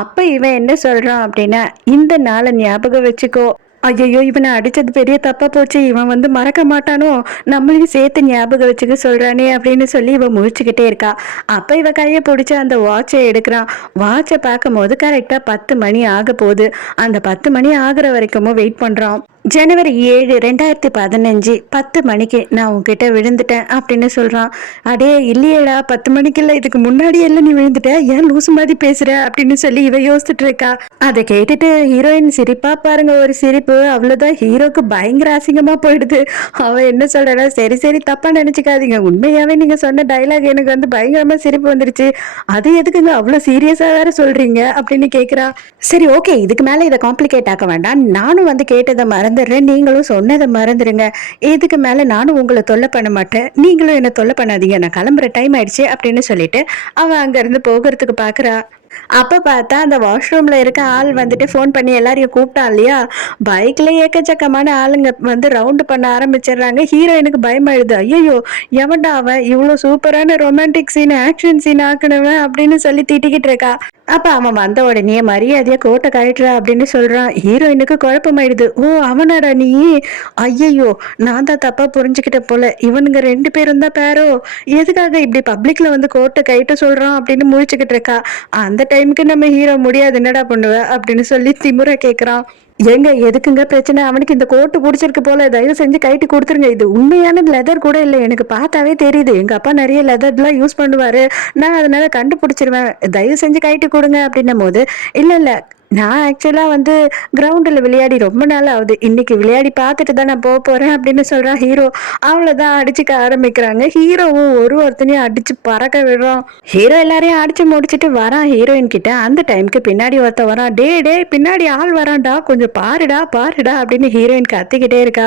அப்ப இவன் என்ன சொல்றான் அப்படின்னா, இந்த நாளை ஞாபகம் வச்சுக்கோ, ஐயோ இவனை அடிச்சது பெரிய தப்பா போச்சு, இவன் வந்து மறக்க மாட்டானோ, நம்மளையும் சேர்த்து ஞாபகம் வச்சுக்க சொல்றானே அப்படின்னு சொல்லி இவன் முழிச்சுக்கிட்டே இருக்கா. அப்ப இவ கையை பிடிச்சி அந்த வாட்சை எடுக்கிறான். வாட்சை பார்க்கும் போது கரெக்டா 10 மணி ஆக போகுது. அந்த 10 மணி ஆகுற வரைக்கும் வெயிட் பண்றான். ஜனவரி 7, 2015 10 மணிக்கு நான் உன்கிட்ட விழுந்துட்டேன் அப்படின்னு சொல்றான். அடே இல்லையேடா, 10 மணிக்கு இல்ல, இதுக்கு முன்னாடி எல்லாம் நீ விழுந்துட்ட, ஏன் லூசு மாதிரி பேசுற அப்படின்னு சொல்லி இவ யோசிச்சுட்டு இருக்கா. அதை கேட்டுட்டு ஹீரோயின் சிரிப்பா பாருங்க ஒரு சிரிப்பு. அவ்வளவுதான், ஹீரோக்கு பயங்கர அசிங்கமா போயிடுது. அவன் என்ன சொல்றா, சரி சரி தப்பா நினைச்சுக்காதீங்க, உண்மையாவே நீங்க சொன்ன டைலாக் எனக்கு வந்து பயங்கரமா சிரிப்பு வந்துருச்சு, அது எதுக்குங்க அவ்வளவு சீரியஸா வேற சொல்றீங்க அப்படின்னு கேக்குறா. சரி ஓகே, இதுக்கு மேல இதை காம்ப்ளிகேட் ஆக்க வேண்டாம், நானும் வந்து கேட்டதை மறந்துடுறேன், நீங்களும் சொன்னதை மறந்துடுங்க, இதுக்கு மேல நானும் உங்களை தொல்லை பண்ண மாட்டேன், நீங்களும் என்ன தொல்லை பண்ணாதீங்க, நான் கிளம்புற டைம் ஆயிடுச்சு அப்படின்னு சொல்லிட்டு அவன் அங்க இருந்து போகிறதுக்கு பாக்குறா. அப்ப பார்த்தா அந்த வாஷ்ரூம்ல இருக்க ஆள் வந்துட்டு போன் பண்ணி எல்லாரையும் கூப்பிட்டான் இல்லையா, பைக்ல ஏக்கச்சக்கமான ஆளுங்க வந்து ரவுண்டு பண்ண ஆரம்பிச்சிடுறாங்க. ஹீரோயினுக்கு பயமாயிடுது. ஐயோ எவன்டா அவன், இவ்வளவு சூப்பரான ரொமான்டிக் சீன் ஆக்ஷன் சீன் ஆக்கணுவன் அப்படின்னு சொல்லி திட்டிக்கிட்டு இருக்கா. அப்ப அவன் வந்த உடனே மரியாதையா கோட்டை கழட்டுறா அப்படின்னு சொல்றான். ஹீரோயினுக்கு குழப்பமாயிடுது. ஓ அவனாடா நீ, ஐயோ நான் தான் தப்பா புரிஞ்சுக்கிட்ட போல, இவனுங்க 2 பேரும் தான் பேரோ, எதுக்காக இப்படி பப்ளிக்ல வந்து கோட்டை கைட்ட சொல்றான் அப்படின்னு முழிச்சுக்கிட்டு இருக்கா. அந்த டைமுக்கு நம்ம ஹீரோ முடியாது என்னடா பண்ணுவ அப்படின்னு சொல்லி திமுறை கேக்குறான். ஏங்க எதுக்குங்க பிரச்சனை, அவனுக்கு இந்த கோட்டு பிடிச்சிருக்கு போல, தயவு செஞ்சு கைட்டு கொடுத்துருங்க, இது உண்மையான லெதர் கூட இல்லை, எனக்கு பார்த்தாவே தெரியுது, எங்க அப்பா நிறைய லெதர்லாம் யூஸ் பண்ணுவாரு, நான் அதனால கண்டுபிடிச்சிருவேன், தயவு செஞ்சு கைட்டு கொடுங்க அப்படின்னும் போது, இல்ல இல்ல நான் ஆக்சுவலா வந்து கிரவுண்டுல விளையாடி ரொம்ப நாள் ஆகுது. இன்னைக்கு விளையாடி பார்த்துட்டு தான் நான் போறேன் அப்படின்னு சொல்றான் ஹீரோ. அவ்வளோதான் அடிச்சுக்க ஆரம்பிக்கிறாங்க. ஹீரோவும் ஒருத்தனையும் அடிச்சு பறக்க விடுறான். ஹீரோ எல்லாரையும் அடிச்சு முடிச்சுட்டு வரான் ஹீரோயின் கிட்ட. அந்த டைம்க்கு பின்னாடி ஒருத்தன் வரான். டேய் பின்னாடி ஆள் வரான்டா, கொஞ்சம் பாருடா பாருடா அப்படின்னு ஹீரோயின் கத்திக்கிட்டே இருக்கா.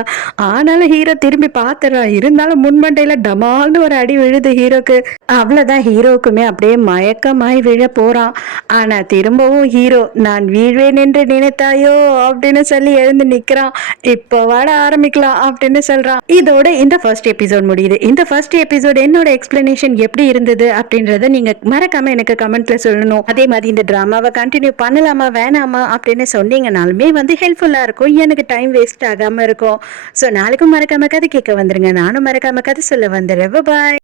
ஆனாலும் ஹீரோ திரும்பி பார்த்துறான். இருந்தாலும் முன்மண்டையில டமால்னு ஒரு அடி விழுது ஹீரோக்கு. அவ்வளவுதான், ஹீரோக்குமே அப்படியே மயக்கமாய் விழ போறான். ஆனா திரும்பவும் ஹீரோ, நான் வீழ்வேன் என்று நினைத்தாயோ அப்படின்னு சொல்லி எழுந்து நிக்கிறான். இப்போ வாட ஆரம்பிக்கலாம் அப்படின்னு சொல்றான். இதோட இந்த ஃபர்ஸ்ட் எபிசோட் முடியுது. இந்த ஃபர்ஸ்ட் எபிசோட் என்னோட எக்ஸ்பிளனேஷன் எப்படி இருந்தது அப்படின்றத நீங்க மறக்காம எனக்கு கமெண்ட்ல சொல்லணும். அதே மாதிரி இந்த டிராமாவை கண்டினியூ பண்ணலாமா வேணாமா அப்படின்னு சொன்னீங்கனாலுமே வந்து ஹெல்ப்ஃபுல்லா இருக்கும். எனக்கு டைம் வேஸ்ட் ஆகாம இருக்கும். ஸோ நாளைக்கும் மறக்காம கதை கேட்க வந்துருங்க. நானும் மறக்காம கதை சொல்ல வந்துடுறேன். பாய்.